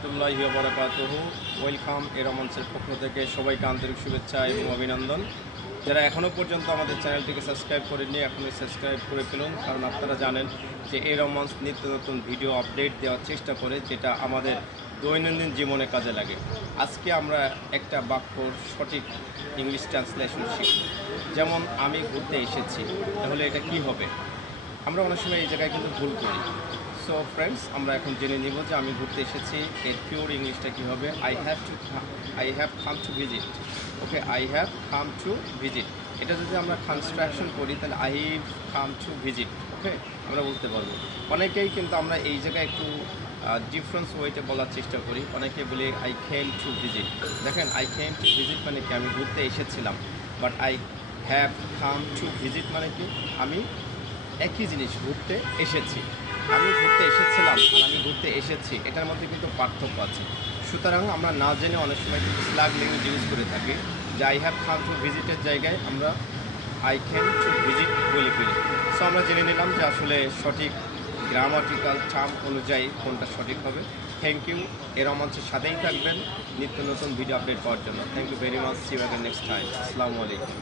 রহমতুল্লাহি ওয়া বারাকাতুহু। ওয়েলকাম এ রোমান্সের পক্ষ থেকে সবাইকে আন্তরিক শুভেচ্ছা এবং অভিনন্দন। যারা এখনও পর্যন্ত আমাদের চ্যানেলটিকে সাবস্ক্রাইব করেননি এখনই সাবস্ক্রাইব করে ফেলুন, কারণ আপনারা জানেন যে এই রোমান্স নিত্য নতুন ভিডিও আপডেট দেওয়ার চেষ্টা করে, যেটা আমাদের দৈনন্দিন জীবনে কাজে লাগে। আজকে আমরা একটা বাক্যর সঠিক ইংলিশ ট্রান্সলেশন শিখব। যেমন আমি ঘুরতে এসেছি, তাহলে এটা কি হবে? আমরা অনেক সময় এই জায়গায় কিন্তু ভুল করি। সো ফ্রেন্ডস, আমরা এখন জেনে নিব যে আমি ঘুরতে এসেছি এর পিওর ইংলিশটা কী হবে। I have come to visit. Okay, I have come to visit. এটা যদি আমরা কনস্ট্রাকশন করি তাহলে I have come to visit. Okay, আমরা বলতে পারবো। অনেকেই কিন্তু আমরা এই জায়গায় একটু ডিফারেন্স ওয়েতে বলার চেষ্টা করি। অনেকে বলি আই কেম টু ভিজিট। দেখেন, আই কেম টু ভিজিট মানে কি? আমি ঘুরতে এসেছিলাম। But I have come to visit মানে কি? আমি একই জিনিস, ঘুরতে এসেছি। আমি ঘুরতে এসেছিলাম আর আমি ঘুরতে এসেছি, এটার মধ্যে কিন্তু পার্থক্য আছে। সুতরাং আমরা না জেনে অনেক সময় কিন্তু স্ল্যাং ল্যাঙ্গুয়েজ ইউজ করে থাকি, যে আই হ্যাভ কাম টু ভিজিটের জায়গায় আমরা আই ক্যান টু ভিজিট বলে ফেলি। সো আমরা জেনে নিলাম যে আসলে সঠিক গ্রামাটিক্যাল টার্ম অনুযায়ী কোনটা সঠিক হবে। Thank you. এ রোমান্সের সাথেই থাকবেন নিত্য নতুন ভিডিও আপডেট পাওয়ার জন্য। Thank you very much. See you again next time. আসসালামু আলাইকুম।